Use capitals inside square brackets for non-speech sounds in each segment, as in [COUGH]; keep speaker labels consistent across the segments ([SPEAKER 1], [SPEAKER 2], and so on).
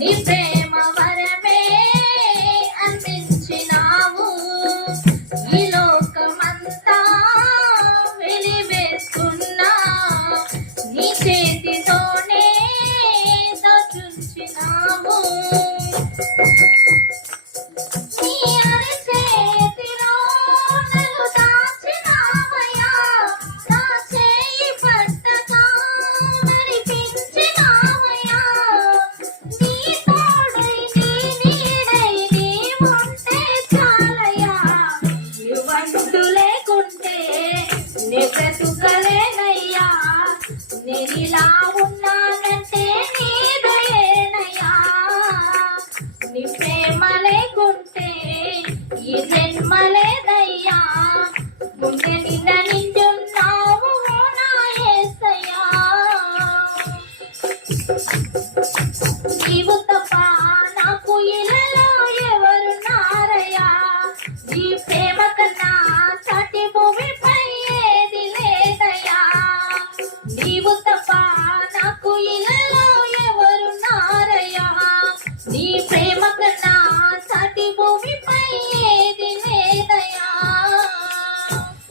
[SPEAKER 1] Universo. చుట్టూ లేకుంటే నీ బ్రతుకలేనయ్యా. నేను ఇలా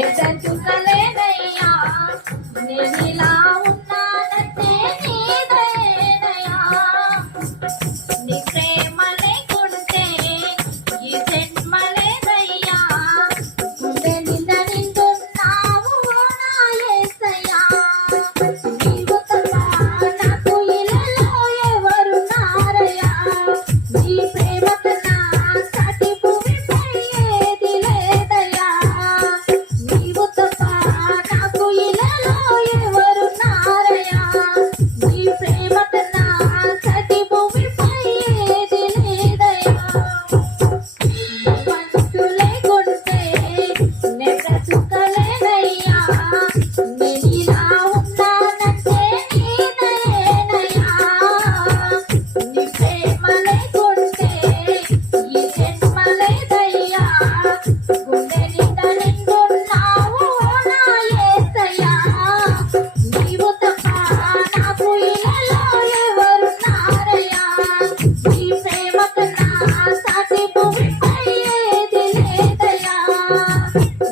[SPEAKER 1] నేను చూసలేదయ్యా నేను Thank [LAUGHS] you.